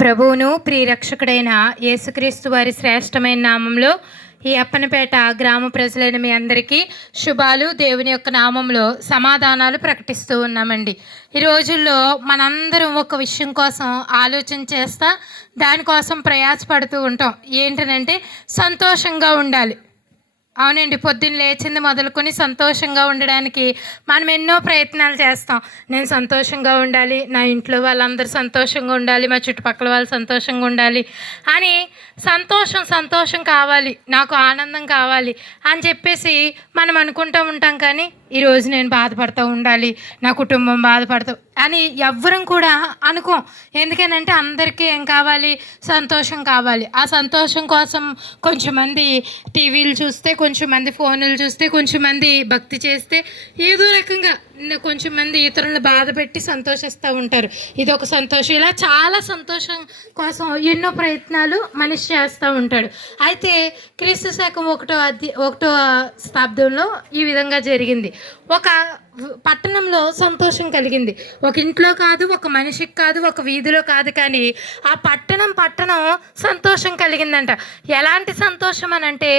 ప్రభువును ప్రియరక్షకుడైన యేసుక్రీస్తు వారి శ్రేష్టమైన నామంలో ఈ అప్పనపేట గ్రామ ప్రజలైన మీ అందరికీ శుభాలు, దేవుని యొక్క నామంలో సమాధానాలు ప్రకటిస్తూ ఉన్నామండి. ఈ రోజుల్లో మనందరం ఒక విషయం కోసం ఆలోచన చేస్తా దానికోసం ప్రయాసపడుతూ ఉంటాం. ఏంటనంటే సంతోషంగా ఉండాలి. అవునండి, పొద్దున్న లేచింది మొదలుకొని సంతోషంగా ఉండడానికి మనం ఎన్నో ప్రయత్నాలు చేస్తాం. నేను సంతోషంగా ఉండాలి, నా ఇంట్లో వాళ్ళందరూ సంతోషంగా ఉండాలి, మా చుట్టుపక్కల వాళ్ళు సంతోషంగా ఉండాలి అని సంతోషం కావాలి, నాకు ఆనందం కావాలి అని చెప్పేసి మనం అనుకుంటూ ఉంటాం. కానీ ఈరోజు నేను బాధపడుతూ ఉండాలి, నా కుటుంబం బాధపడుతూ అని ఎవ్వరం కూడా అనుకోం. ఎందుకనంటే అందరికీ ఏం కావాలి? సంతోషం కావాలి. ఆ సంతోషం కోసం కొంచెంమంది టీవీలు చూస్తే, కొంచెంమంది ఫోన్లు చూస్తే, కొంచెంమంది భక్తి చేస్తే, ఏదో రకంగా కొంచెంమంది ఇతరులను బాధ పెట్టి సంతోషిస్తూ ఉంటారు. ఇది ఒక సంతోషం. ఇలా చాలా సంతోషం కోసం ఎన్నో ప్రయత్నాలు మనిషి చేస్తూ ఉంటాడు. అయితే క్రీస్తు శకం 1వ శతాబ్దంలో ఈ విధంగా జరిగింది. ఒక పట్టణంలో సంతోషం కలిగింది. ఒక ఇంట్లో కాదు, ఒక మనిషికి కాదు, ఒక వీధిలో కాదు, కానీ ఆ పట్టణం సంతోషం కలిగిందంట. ఎలాంటి సంతోషం అని అంటే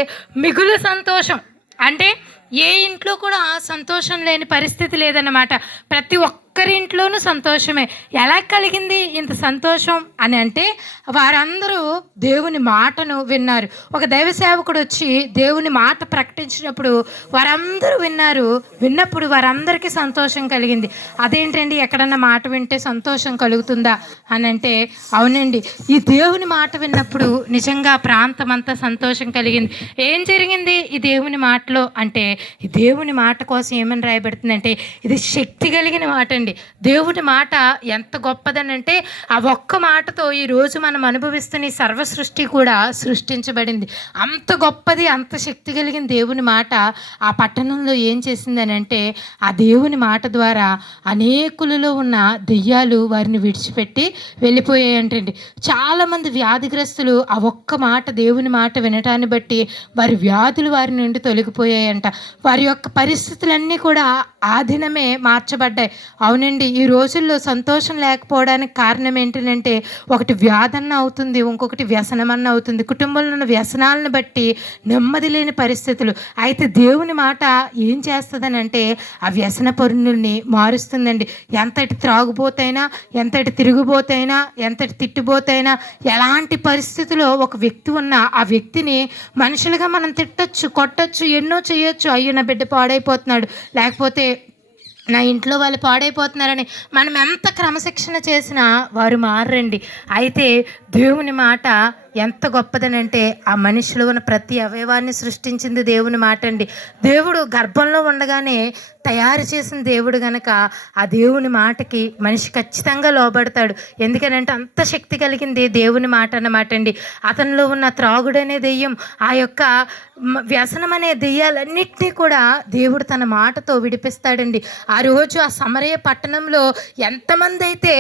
మిగులు సంతోషం. అంటే ఏ ఇంట్లో కూడా సంతోషం లేని పరిస్థితి లేదన్నమాట. ప్రతి ఒక్కరి ఇంట్లోనూ సంతోషమే. ఎలా కలిగింది ఇంత సంతోషం అని అంటే వారందరూ దేవుని మాటను విన్నారు. ఒక దైవ సేవకుడు వచ్చి దేవుని మాట ప్రకటించినప్పుడు వారందరూ విన్నప్పుడు వారందరికీ సంతోషం కలిగింది. అదేంటండి, ఎక్కడన్నా మాట వింటే సంతోషం కలుగుతుందా అని అంటే అవునండి, ఈ దేవుని మాట విన్నప్పుడు నిజంగా ప్రాంతం అంతా సంతోషం కలిగింది. ఏం జరిగింది ఈ దేవుని మాటలో అంటే, ఈ దేవుని మాట కోసం ఏమని రాయబడుతుందంటే ఇది శక్తి కలిగిన మాట అండి. దేవుని మాట ఎంత గొప్పదనంటే ఆ ఒక్క మాటతో ఈరోజు మనం అనుభవిస్తున్న ఈ సర్వ సృష్టి కూడా సృష్టించబడింది. అంత గొప్పది, అంత శక్తి కలిగిన దేవుని మాట ఆ పట్టణంలో ఏం చేసిందని అంటే ఆ దేవుని మాట ద్వారా అనేకులలో ఉన్న దెయ్యాలు వారిని విడిచిపెట్టి వెళ్ళిపోయాయంటండి. చాలామంది వ్యాధిగ్రస్తులు ఆ ఒక్క మాట, దేవుని మాట వినటాన్ని బట్టి వారి వ్యాధులు వారి నుండి తొలగిపోయాయంట. వారి యొక్క పరిస్థితులన్నీ కూడా ఆ దినమే మార్చబడ్డాయి. అవునండి, ఈ రోజుల్లో సంతోషం లేకపోవడానికి కారణం ఏంటంటే ఒకటి వ్యాధన్న అవుతుంది, ఇంకొకటి వ్యసనమన్న అవుతుంది. కుటుంబంలో ఉన్న వ్యసనాలను బట్టి నెమ్మది లేని పరిస్థితులు. అయితే దేవుని మాట ఏం చేస్తుందనంటే ఆ వ్యసన పరుణుల్ని మారుస్తుందండి. ఎంతటి త్రాగుబోతైనా, ఎంతటి తిరుగుబోతైనా, ఎంతటి తిట్టుబోతైనా, ఎలాంటి పరిస్థితిలో ఒక వ్యక్తి ఉన్న ఆ వ్యక్తిని మనుషులుగా మనం తిట్టచ్చు, కొట్టచ్చు, ఎన్నో చేయొచ్చు. అయ్యో నా బిడ్డ పాడైపోతున్నాడు, లేకపోతే నా ఇంట్లో వాళ్ళు పాడైపోతున్నారని మనం ఎంత క్రమశిక్షణ చేసినా వారు మారండి. అయితే దేవుని మాట ఎంత గొప్పదనంటే ఆ మనిషిలో ఉన్న ప్రతి అవయవాన్ని సృష్టించింది దేవుని మాట అండి. దేవుడు గర్భంలో ఉండగానే తయారు చేసిన దేవుడు గనక ఆ దేవుని మాటకి మనిషి ఖచ్చితంగా లోబడతాడు. ఎందుకనంటే అంత శక్తి కలిగింది దేవుని మాట అన్నమాట అండి. అతనిలో ఉన్న త్రాగుడనే దెయ్యం, ఆ యొక్క వ్యసనం అనే దెయ్యాలన్నింటినీ కూడా దేవుడు తన మాటతో విడిపిస్తాడండి. ఆ రోజు ఆ సమరయ పట్టణంలో ఎంతమంది అయితే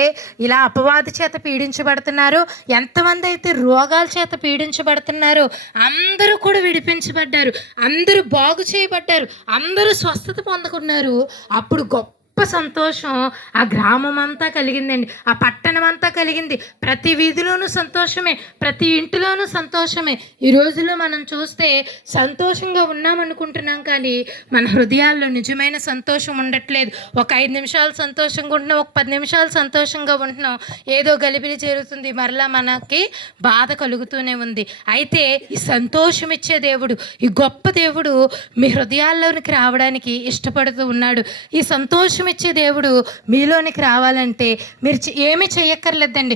ఇలా అపవాది చేత పీడించబడుతున్నారో, ఎంతమంది అయితే రోగాల చేత పీడించబడుతున్నారో అందరూ కూడా విడిపించబడ్డారు, అందరూ బాగు చేయబడ్డారు, అందరూ స్వస్థత పొందుకున్నారు. అప్పుడు గొప్ప సంతోషం ఆ గ్రామం అంతా కలిగిందండి, ఆ పట్టణం అంతా కలిగింది. ప్రతి వీధిలోనూ సంతోషమే, ప్రతి ఇంటిలోనూ సంతోషమే. ఈ రోజుల్లో మనం చూస్తే సంతోషంగా ఉన్నామనుకుంటున్నాం, కానీ మన హృదయాల్లో నిజమైన సంతోషం ఉండట్లేదు. ఒక 5 నిమిషాలు సంతోషంగా ఉంటున్నాం, ఒక 10 నిమిషాలు సంతోషంగా ఉంటున్నాం, ఏదో గలిబిలి జరుగుతుంది, మరలా మనకి బాధ కలుగుతూనే ఉంది. అయితే ఈ సంతోషం ఇచ్చే దేవుడు, ఈ గొప్ప దేవుడు మీ హృదయాల్లోనికి రావడానికి ఇష్టపడుతూ ఉన్నాడు. ఈ సంతోషం ఇచ్చే దేవుడు మీలోనికి రావాలంటే మీరు ఏమీ చేయక్కర్లేదండి.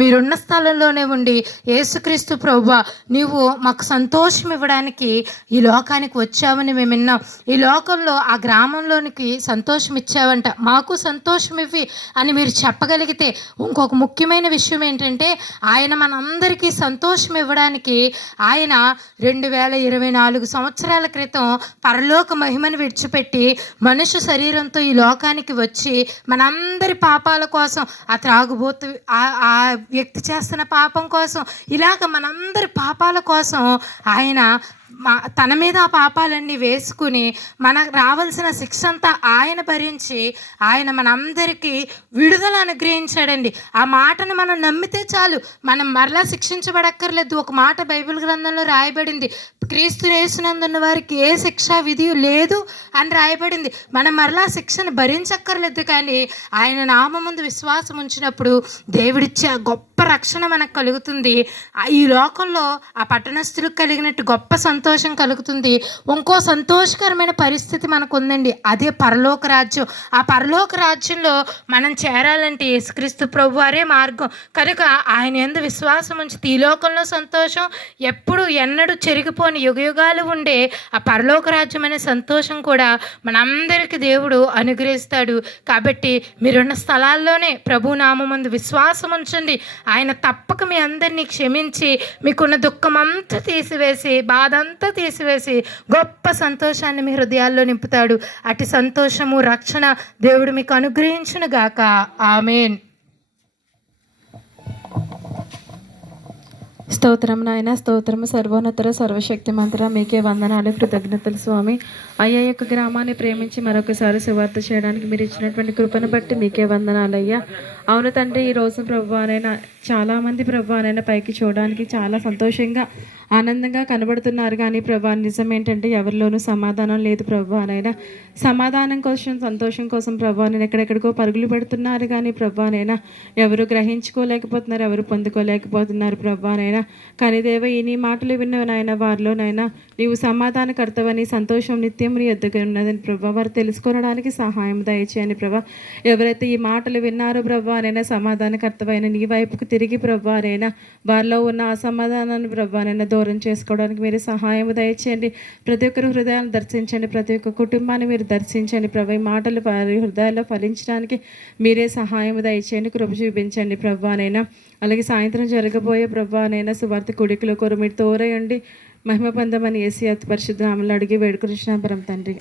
మీరున్న స్థలంలోనే ఉండి యేసుక్రీస్తు ప్రభువా నీవు మాకు సంతోషం ఇవ్వడానికి ఈ లోకానికి వచ్చావని మేము విన్నాం, ఈ లోకంలో ఆ గ్రామంలోనికి సంతోషం ఇచ్చావంట, మాకు సంతోషం ఇవ్వి అని మీరు చెప్పగలిగితే, ఇంకొక ముఖ్యమైన విషయం ఏంటంటే ఆయన మనందరికీ సంతోషం ఇవ్వడానికి ఆయన 2024 సంవత్సరాల క్రితం పరలోక మహిమను విడిచిపెట్టి మనుష్య శరీరంతో ఈ లోకానికి వచ్చి మనందరి పాపాల కోసం, ఆ త్రాగుబోతు ఆ వ్యక్తి చేస్తున్న పాపం కోసం, ఇలాగ మనందరి పాపాల కోసం ఆయన తన మీద ఆ పాపాలన్నీ వేసుకుని మనకు రావాల్సిన శిక్ష అంతా ఆయన భరించి ఆయన మనందరికీ విడుదల అనుగ్రహించాడండి. ఆ మాటను మనం నమ్మితే చాలు, మనం మరలా శిక్షించబడక్కర్లేదు. ఒక మాట బైబిల్ గ్రంథంలో రాయబడింది, క్రీస్తు యేసునందున్న వారికి ఏ శిక్షా విధి లేదు అని రాయబడింది. మనం మరలా శిక్షను భరించక్కర్లేదు, కానీ ఆయన నామం ముందు విశ్వాసం ఉంచినప్పుడు దేవుడిచ్చే ఆ గొప్ప రక్షణ మనకు కలుగుతుంది. ఈ లోకంలో ఆ పట్టణస్థులకు కలిగినట్టు గొప్ప సంతోషం కలుగుతుంది. ఇంకో సంతోషకరమైన పరిస్థితి మనకు ఉందండి, అదే పరలోక రాజ్యం. ఆ పరలోక రాజ్యంలో మనం చేరాలంటే యేసుక్రీస్తు ప్రభువారే మార్గం. కనుక ఆయన యందు విశ్వాసం ఉంచితే ఈ లోకంలో సంతోషం, ఎప్పుడు ఎన్నడూ చెరిగిపోని యుగయుగాలు ఉండే ఆ పరలోక రాజ్యం అనే సంతోషం కూడా మనందరికీ దేవుడు అనుగ్రహిస్తాడు. కాబట్టి మీరున్న స్థలాల్లోనే ప్రభు నామమందు విశ్వాసం ఉంచండి. ఆయన తప్పక మీ అందరినీ క్షమించి మీకున్న దుఃఖం అంతా తీసివేసి, బాధ అంతా తీసివేసి గొప్ప సంతోషాన్ని మీ హృదయాల్లో నింపుతాడు. అటు సంతోషము, రక్షణ దేవుడు మీకు అనుగ్రహించును గాక. ఆమేన్. స్తోత్రం నాయన, స్తోత్రము. సర్వోన్నతర సర్వశక్తి మంత్ర మీకే వందనాలు, కృతజ్ఞతలు స్వామి. అయ్యా యొక్క గ్రామాన్ని ప్రేమించి మరొకసారి సువార్త చేయడానికి మీరు ఇచ్చినటువంటి కృపను బట్టి మీకే వందనాలు అయ్యా. అవును తండ్రి, ఈరోజు ప్రభువానైనా చాలామంది ప్రభువానైనా పైకి చూడడానికి చాలా సంతోషంగా ఆనందంగా కనబడుతున్నారు, కానీ ప్రభా నిజం ఏంటంటే ఎవరిలోనూ సమాధానం లేదు ప్రభువానైనా. సమాధానం కోసం, సంతోషం కోసం ప్రభువానైనా ఎక్కడెక్కడికో పరుగులు పెడుతున్నారు, కానీ ప్రభువానైనా ఎవరు గ్రహించుకోలేకపోతున్నారు, ఎవరు పొందుకోలేకపోతున్నారు ప్రభువానైనా. కానీ దేవ, ఈ నీ మాటలు విన్నవనైనా వారిలోనైనా నీవు సమాధానకర్తవని, సంతోషం నిత్యం నీ ఎద్దుగా ఉన్నదని ప్రభా వారు తెలుసుకోవడానికి సహాయం దయచేయని ప్రభా. ఎవరైతే ఈ మాటలు విన్నారో ప్రభువానైనా సమాధానకర్తవైన నీ వైపుకు తిరిగి ప్రభువానైనా వారిలో ఉన్న అసమాధానాన్ని ప్రభువానైనా దూరం చేసుకోవడానికి మీరు సహాయం దయచేయండి. ప్రతి ఒక్కరి హృదయాన్ని దర్శించండి, ప్రతి ఒక్క కుటుంబాన్ని మీరు దర్శించండి ప్రభు. ఈ మాటలు వారి హృదయాల్లో ఫలించడానికి మీరే సహాయం దయచేయండి, కృప చూపించండి ప్రభువానైనా. అలాగే సాయంత్రం జరగబోయే ప్రభువానైనా సువార్త కుడికల కొర మీరు తోరేయండి, మహిమ పొందమని యేసు అతి పరిశుద్ధ నామములో అడిగి వేడుకొనుచున్నాము పరమ తండ్రి.